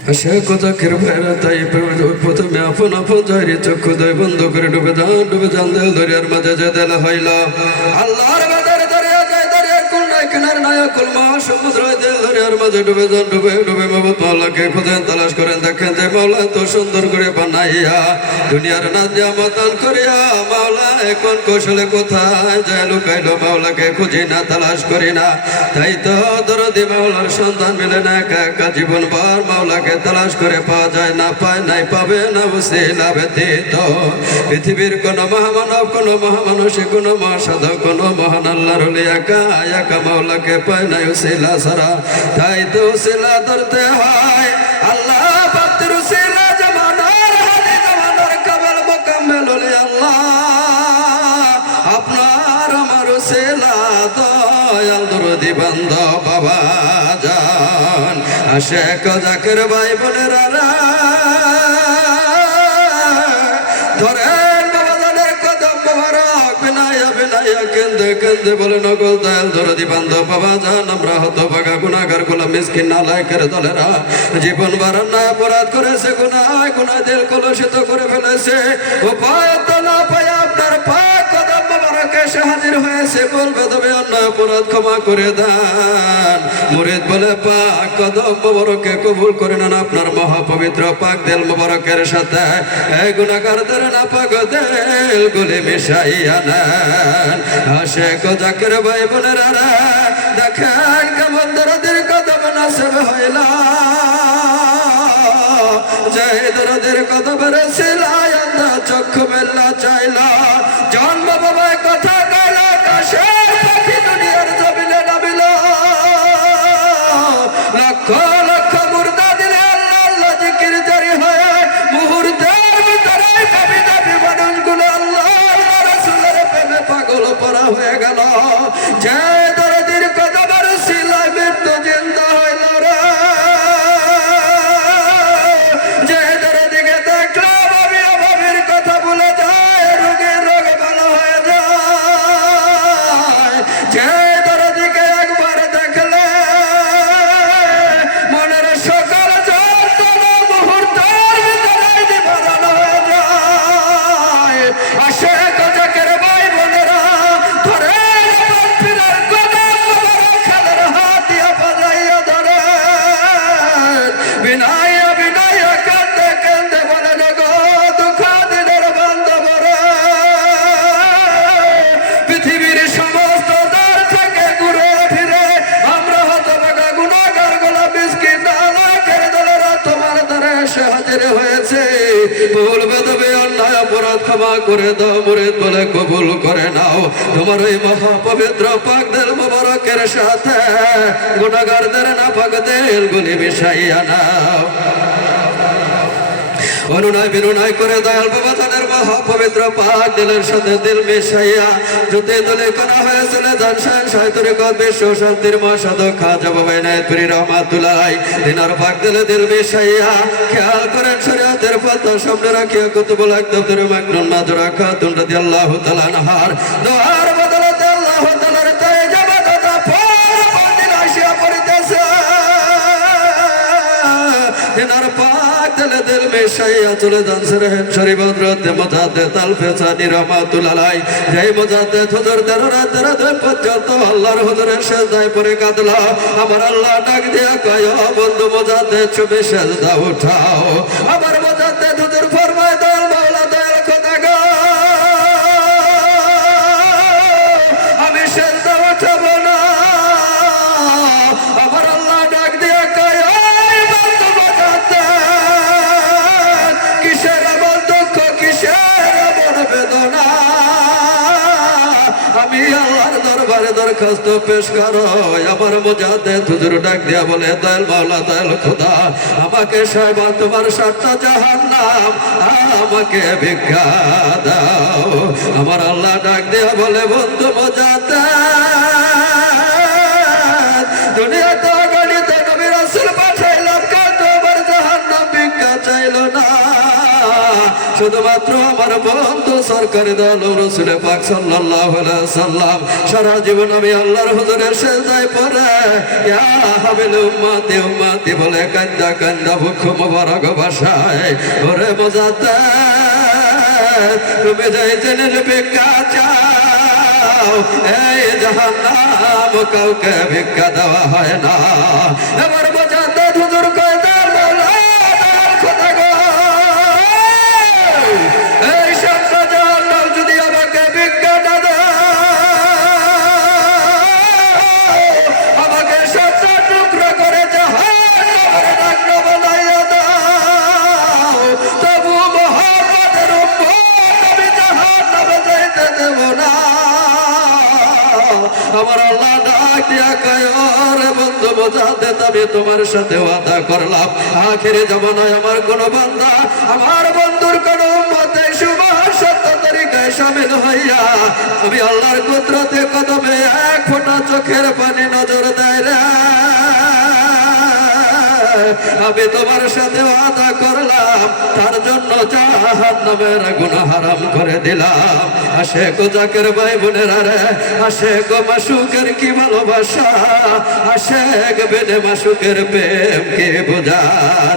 সে কথা কৃপায় তাই প্রথমে আপন আপন ধৈর্য চক্ষু দয় বন্ধ করে ডুবে যান দেল দরিয়ার মাঝে যে দেলা হইল আল্লাহর বাজারে দরিয়া যায় দরিয়ার কোন নাই কিনার নায়কুল মহাসমুদ্র দেল দরিয়ার মাঝে ডুবে যান ডুবে মাহবুব মাওলাকে খুঁজেন তালাশ করেন দেখেন যে মাওলা তো সুন্দর করে বানাইয়া দুনিয়ার নাজিয়ামত দান করিয়া মাওলা এখন কৌশলে কোথায় যায় লুকাইলো মাওলাকে খুঁজি না তালাশ করি না তাই তো দরদি মাওলার সন্তান মিলে না একা একা জীবন ভর মাওলাকে তালাশ করে পাওয়া যায় না পায় নাই পাবে না উসিলা ব্যতীত পৃথিবীর কোন মহামানব কোন মহামানুষী কোন মহাসাধক কোন মহান আল্লাহর ওলি একা একা মাওলাকে পায় নাই উসিলা ছাড়া তাই তো উসিলা ধরতে হয় আল্লাহ পাত্র উসিলা জামানার হাদি জামানার কাবেল মোকাম্মেল ওলি আল্লাহ আপনার আমার উসিলা দয়াল দরদি বান্দা বাবা জান আশেক জাকের ভাই বোনেরা ধরেন বাবা জানের কদম মোবারক বিনায়া বিনায়া কেন্দে কেন্দে বলে নগল দয়াল দরদি বান্দা বাবা জান আমরা হতভাগা গুনাহগার গোলাম মিসকিন নালায়েকের দলেরা জীবন ভর না অপরাধ করেছে গুনাহ দিল কলুষিত করে ফেলেছে উপায় তো না পায় আপনার পাক কদম মোবারকে এসে হাজির হয়েছে বলবে তবে অন্য অপরাধ ক্ষমা করে দেন মুরিদ বলে পাক কদম মোবারকে কবুল করে নেন আপনার মহাপবিত্র পাক দিল মোবারকের সাথে এই গুনাহগারদের নাপাক দিল গুলি মিশাইয়া নেন আশেক জাকের ভাই বোনেরা দেখেন কেমন দরদের কদম নাসিব হইলা যে দরদের কদমের সিলাই আন্দা চক্ষু মেলা চাইলা জন্ম বাবায় কথা কইলা কাশের পাখি দুনিয়ার জমিনে নামিল লক্ষ লক্ষ মুর্দা দিলে আল্লাহ আল্লাহ জিকির জারি হয় মুহূর্তের ভিতরে কবি দাবি মানুষগুলো আল্লাহ রাসূলের প্রেমে পাগল পড়া হয়ে গেল যে দরদের কদমের সিলাই মৃত্যু জিন্দা হইল রে যে দরদিকে দেখলে ভাবি ভাবির কথা ভুলে যায় রোগের রোগ ভালো হয়ে যায় যে দরদিকে একবার দেখলে মনের সকল যন্ত্রণা মুহূর্তের ভিতরে নিবারণ হয়ে যায় আশেক জাকের ভাই বোনেরা ধরে পীরের কদম খালের হাত দিয়া বাজাইয়া ধরে বিনায়া বিনায়া কান্দে কান্দে বলেন গো দুঃখ দিনের বান্ধব রে পৃথিবীর সমস্ত দ্বার থেকে ঘুরে ফিরে আমরা হতভাগা গুনাহগার গোলাম মিসকিন নালায়েকের দলেরা তোমার দ্বারে এসে হাজির হয়েছে বলবে তবে অন্যায় অপরাধ ক্ষমা করে দাও মুরিদ বলে কবুল করে নাও তোমার ওই মহাপবিত্র পাক দিল মোবারকের সাথে গুনাহগারদের নাপাক দিল গুলি মিশাইয়া নাও অনুনয় বিনুনয় করে দয়াল বাবা জানের মহাপবিত্র পাক দিলের সাথে দিল মিশাইয়া যদি দলে করা হয়েছিল জানসান সাহিত্যের বিশ্ব শান্তির মহাসাধক খাজা বাবা ইনায়েতপুরী রহমাতুল্লাহ দিনার পাক দিলে দিল মিশাইয়া খেয়াল করেন শরীয়তের পথ সামনে রাখিয়া কুতুবুল আকতাবের মাকনুন মাজরা খাতুন রাদিয়াল্লাহু তাআলা আনহার দোয়ার বদলতে আল্লাহ তাআলার তাইজাবাত দা পান্ডিল আসিয়া পড়িতেছে দিনার পাক দিলে দিল মিশাইয়া চলে যান সরহেন শরীফ হযরত মুজাদ্দিদ তাল ফেসানি রাহমাতুল্লাহ যেই মুজাদ্দিদ হুজুর 13 রাত পর্যন্ত আল্লাহর হুজুরের সিজদায় পড়ে কাঁদলা আমার আল্লাহ ডাক দিয়া কয় ও বন্ধু মুজাদ্দিদ তুমি সিজদা উঠাও আমার মুজাদ্দিদ হুজুর ফরমায় দয়াল মাওলা দয়াল খোদা গো আমি সিজদা উঠাবো না আমার আল্লাহ ডাক দিয়া কয় ও বন্ধু মুজাদ্দিদ কিসের এমন দুঃখ কিসের এমন বেদনা আমি আল্লাহর দরবারে দরখাস্ত পেশ করো আমার মুজাদ্দিদ হুজুর ডাক দিয়া বলে দয়াল মাওলা দয়াল খোদা আমাকে সাহেবা তোমার 7টা জাহান্নাম আমাকে ভিক্ষা দাও আমার আল্লাহ ডাক দিয়া বলে বন্ধু মুজাদ্দিদ দুনিয়াতে গণিত নবী রাসূল পাঠাইলাম কেন তোমার জাহান্নাম ভিক্ষা চাইলো না শুধুমাত্র আমার বন্ধু সরকার দল রসুল পাক সাল্লাল্লাহু আলাইহি সাল্লাম সারা জীবন আমি আল্লাহর হুজুরের সেজদায় পড়ে ইয়া হাবিল উম্মতি উম্মতি বলে কান্দা কান্দা মুখ মোবারক ভাষায় ওরে মুজাদ্দিদ তুমি যাই জেনের ভিক্ষা চাও এই জাহান্নাম কাউকে ভিক্ষা দেওয়া হয় না এবার মুজাদ্দিদ হুজুর কয় তার মওলা খোদা গো এই সত্য জাহান্নাম যদি আমাকে ভিক্ষা না দেয় আমাকে সত্য টুকরো করে জাহান্নামের ডাকনা বানাইয়া দাও তবু মুহাম্মদের উম্মত আমি জাহান্নামে যাইতে দেব না আমার আল্লাহ ডাক দিয়া কয় ওরে বন্ধু মুজাদ্দিদ আমি তোমার সাথে ওয়াদা করলাম আখেরি জামানায় আমার কোন বান্দা আমার বন্ধুর কোন উম্মত এই সুবহান সত্য তরিকায় শামিল হইয়া আমি আল্লাহর কুদরতে কদমে এক ফোঁটা চোখের পানি নজর দেয় রে আমি তোমার সাথে ওয়াদা করলাম তার জন্য জাহান্নামের গুনাহ হারাম করে দিলাম আশিক ও জাকের ভাই বোনেরা রে আশিক ও মাশুকের কি ভালোবাসা আশিক বিনে মাশুকের প্রেম কে বোঝা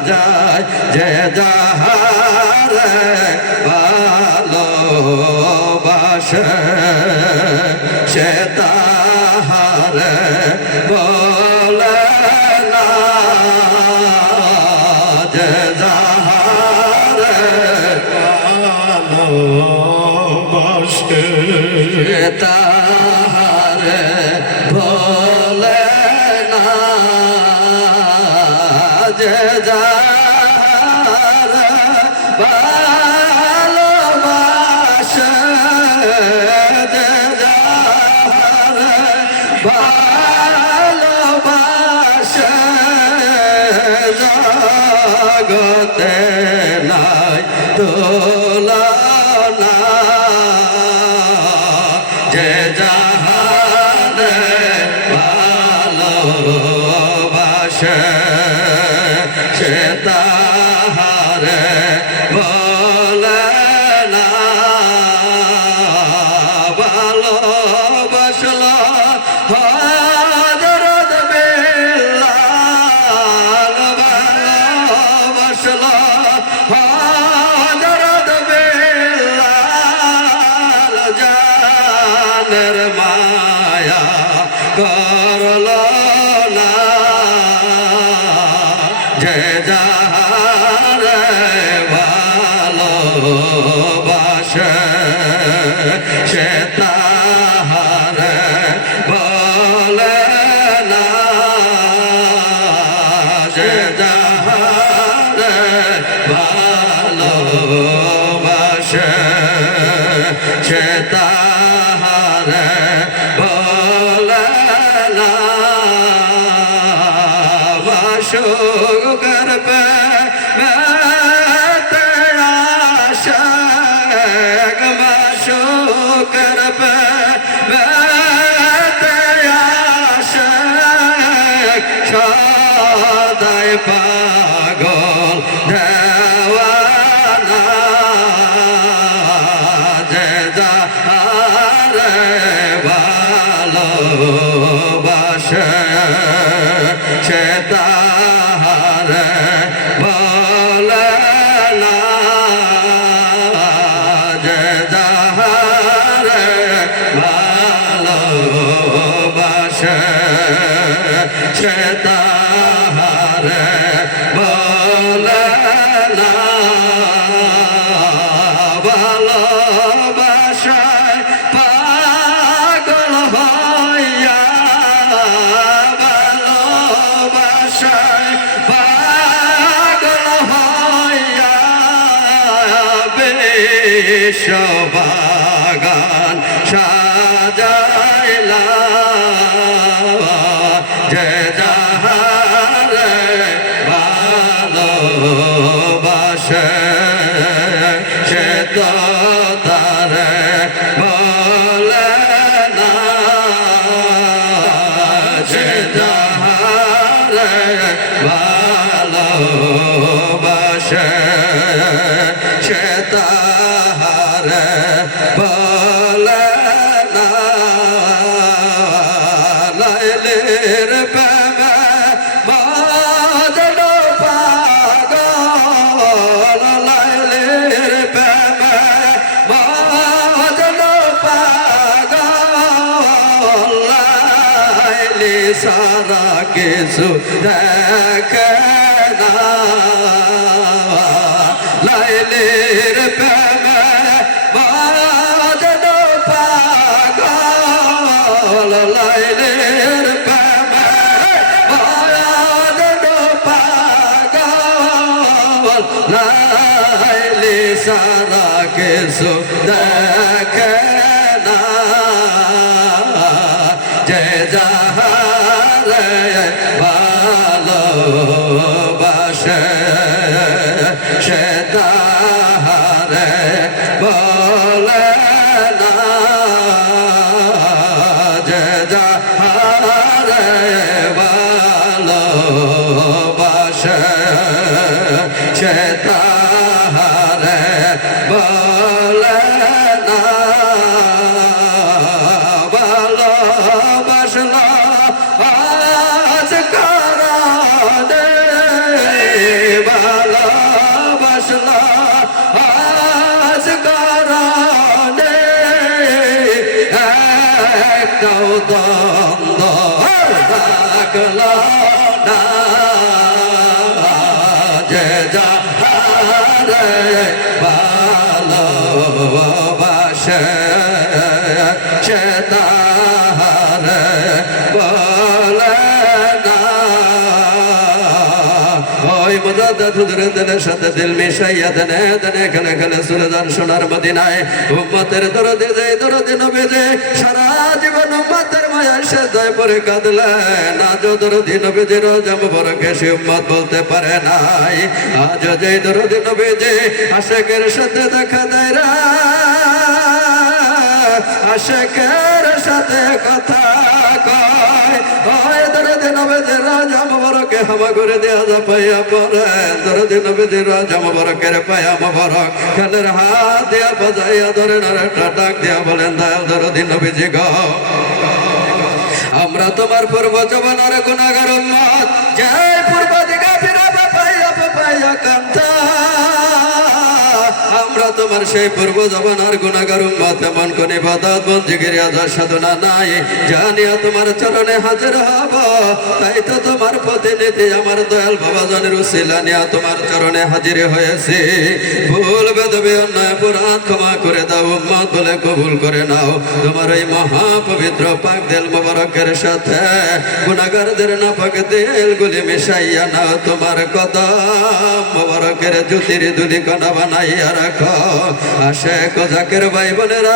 যায় যে যাহারে ভালোবাসে সে তাহারে বলে না যে যাহারে ভালোবাসে তাহারে বলে না যে যাহারে ভালোবাসে যে যাহারে ভালোবাসে জগতে নাই তুলনা যে যাহারে ভালোবাসে সে তাহারে বলে না ভালোবাসলা হযরত বিল্লাল ভালোবাসলা হযরত বিল্লাল জানের মায়া করল না যে যাহারে ভালোবাসে সে তাহারে বলে না যে যাহারে ভালোবাসে সে তাহারে বলে না মাশুকের প্রেমেতে আশিক মাশুকের প্রেমেতে আশিক সদাই পাগল দেওয়ানা যে যাহারে ভালোবাসে সে তাহারে বলে না যে যাহারে ভালোবাসে সে তাহারে বলে না ভালোবাসায় পাগল হইয়া ভালোবাসায় পাগল হইয়া বিশ্ববাগান সাজাইলা যে যাহারে ভালোবাসে সে তো তারে বলে না যে যাহারে ভালো ভালোবাসে সে তাহারে বলে না লাইলের প্রেমে মজনু পাগল লাইলের প্রেমে মজনু পাগল লাইলি সারা কিছু দেখে না লাইলের প্রেমে মজনু পাগল লাইলের প্রেমে মজনু পাগল লাইলি সারা কিছু দেখে না যে যাহারে ভালোবাসে সে তাহারে বলে না যে যাহারে ভালোবাসে সে তাহারে বলে না ভালোবাসলো আজ কারণে ভালোবাসলো আজ কারণে একটাও দ্বন্দ্ব থাকলো না যে যাহারে ভালোবাসে সে তাহারে বলে না ওই মজাদা হুজুরের দিলের সাথে দিল মিশাইয়া দেনে দেনে খেলে খেলে চলে যান সোনার মদিনায় উম্মতের দরদে যে দরদে নবীজি সারা জীবন উম্মতের মায়া সে জয় পরে কাঁদলেন আজ দরদি নবীজির রোজা মুবারকে সে উম্মত বলতে পারে নাই আজ যে দরদি নবীজি আশেকের সাথে দেখা দেয় রা আশেকের সাথে কথা কয় ওই দরদি নবীজির রোজা মুবারকে হামা করে দেয়া যা পাইয়া পরে দরদি নবীজির রোজা মুবারকের পায়া মুবারক খেলের হাত দিয়া বাজাইয়া ধরেন আর একটা ডাক দিয়া বলেন দয়াল দরদি নবীজি গো আমরা তোমার পূর্ব জমানার গুনাহগার উম্মত যে পূর্ব দিকে ফিরাবে পাইয়া পাইয়া কান্তা আমরা তোমার সেই পূর্ব জমানার গুনাহগার উম্মত এমন কোন ইবাদত বন্দেগীর আযার সাধনা নাই জানিয়া তোমার চরণে হাজির হব তাই তো তোমার প্রতিনিধি আমার দয়াল বাবা জানের উসিলা নিয়া তোমার চরণে হাজির হয়েছে ভুল বেদবে অন্যায় পুরাণ ক্ষমা করে দাও উম্মত বলে কবুল করে নাও তোমার এই মহা পবিত্র পাক দিল মোবারকের সাথে গুনাহগারদের নাপাক দিলগুলি মিশাইয়া নাও তোমার কদম মোবারকের জ্যোতির দুলি কণা বানাইয়া রাখো আশেক জাকের ভাই বোনেরা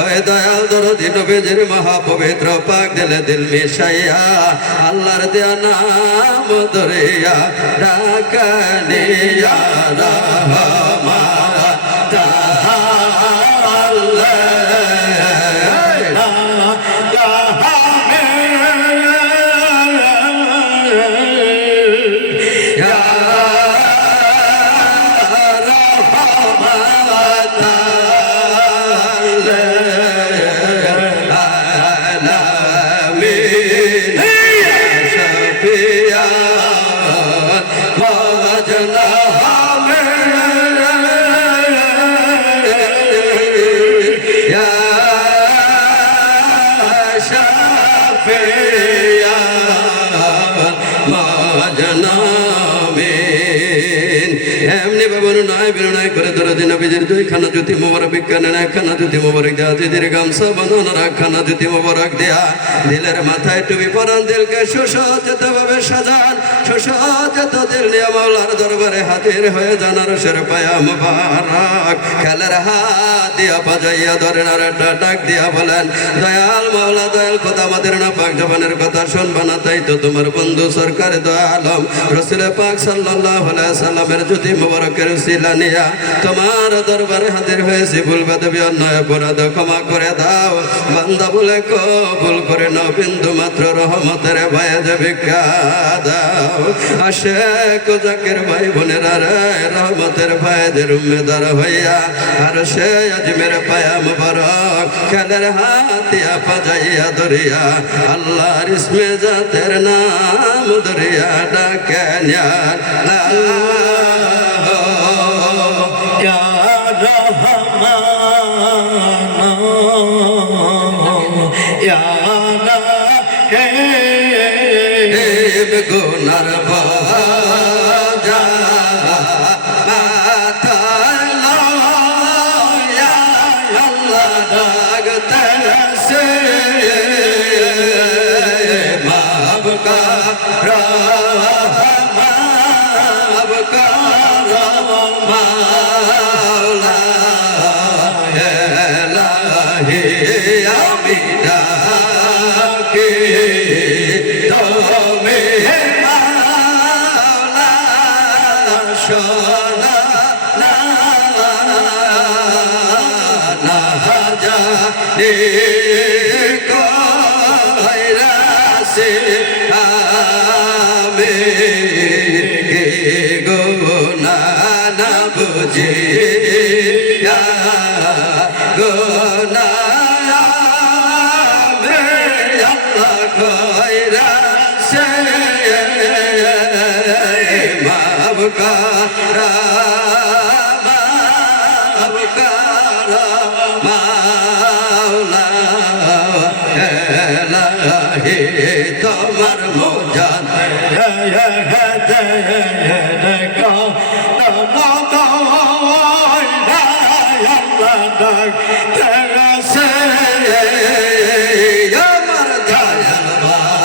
ওই দয়াল দরদি নবীজির মহা পবিত্র পাক দিলে দিল মিশাইয়া আল্লাহর দেয়া নাম ধরিয়া ডাকানিয়া রহমান তাআলা এমনি বাবন নয় বিনয় করে দরদি নবীজির দুইখানা জুতি মোবারক বিজ্ঞানের একখানা জুতি মোবারক দেয়া দিদির গামছা বাঁধানোর একখানা জুতি মোবারক দেয়া দিলের মাথায় টুপি পরান দিলকে সুসজ্জিত ভাবে সাজান সুসজ্জিত দিল নিয়ে মাওলার দরবারে হাজির হয়ে জানার সের পায়া মুবারক খেলের হাত দিয়া বাজাইয়া ধরেন আর একটা ডাক দিয়া বলেন দয়াল মাওলা দয়াল কথা আমাদের না পাক জবানের কথা শুনবা না তাই তো তোমার বন্ধু সরকার দয়ালম রসুল পাক সাল্লাল্লাহু আলাইহি সাল্লামের জুতি মোবারকের ওসিলা নিয়া তোমার দরবারে হাজির হয়েছি ভুল বাদবি অন্যায় অপরাধ ক্ষমা করে দাও বান্দা বলে কবুল করে নাও বিন্দু মাত্র রহমতের ভয়ে যে ভিক্ষা দাও আশেক জাকের ভাই বোনেরা রে রহমতের ভাইদের উম্মেদার হইয়া আর সে আজমের পায়া মুবারক খেলের হাতিয়া পাজাইয়া দরিয়া আল্লাহর ইসমে জাতের নাম দরিয়া ডাকে ইয়া গুনার বাজা আল্লাহ ডাকতে সে মাব কা মাব কা মাওলা ইলাহি আমি ডাকি তুমি মাওলা সোনা না না জানি কইরাছে আমি কে গুনাহ না বুঝি গুনাহ আমি আল্লাহ কইরাছে মাফ করা মাফ করা মাওলা ইলাহি তোমার মোজান আমার দয়াল বাবা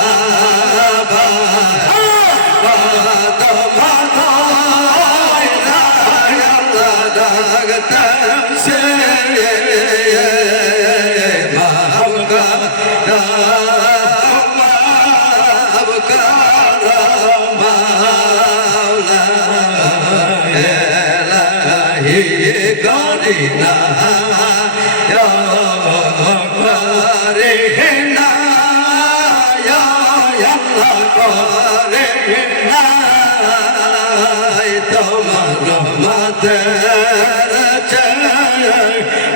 ডাকতেছে মাফ করা মাফ করা মাওলা ইলাহি করি না করে না আল্লাহ করে না তোমার রহমতের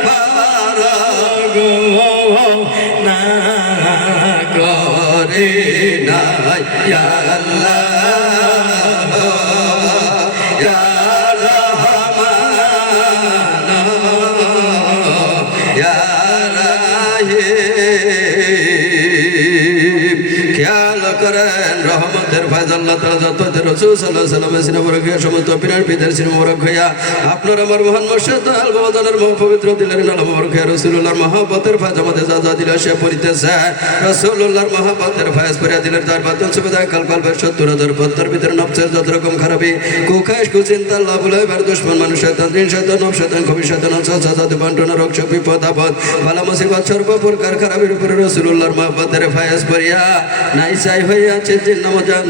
পারগো না করে না ইয়া আল্লাহ ইয়া রহমান ইয়া রাহিম খেয়াল করেন রহমতের ফায়দ আল্লাহ তাআলা যত রাসূল সাল্লাল্লাহু আলাইহি ওয়াসাল্লামের সিনে মোবারক হইয়া সমস্ত পীর পীরদের সিনে মোবারক হইয়া আপনার আমার মহান মুর্শিদ আল বাবাদানের মহাপবিত্র দিলের নাম মোবারক হইয়া রাসূলুল্লাহর মহব্বতের ফায়দ আমাদের যা দিল সে পরিতেছে রাসূলুল্লাহর মহব্বতের ফায়দ করিয়া দিলের তার বাদন সুবিধা কাল কালবের ৭০,০০০ ভিতরে নফসের যত রকম খারাপি কুখাইশ কুচিন্তা আল্লাহ বলে বার দুশমন মানুষ শয়তান জিন শয়তান নফস শয়তান কবি শয়তান জাদু বান্টনা রোগ শোক বিপদ আপদ বালা মুসিবত সর্ব প্রকার খারাপের উপরে রাসূলুল্লাহর মহব্বতের ফায়দ করিয়া নাই চাই হইয়াছে জিন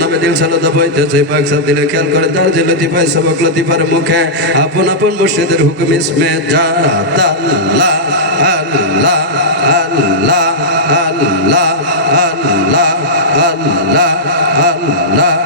নামে দিল সালাত বইতেছে পাক সাব দিলে খেয়াল করে তার যে লতিফায় সবক লতিফার মুখে আপন আপন মুর্শিদের হুকুম ইসমে জাত আল্লাহ আল্লাহ আল্লাহ আল্লাহ আল্লাহ আল্লাহ আল্লাহ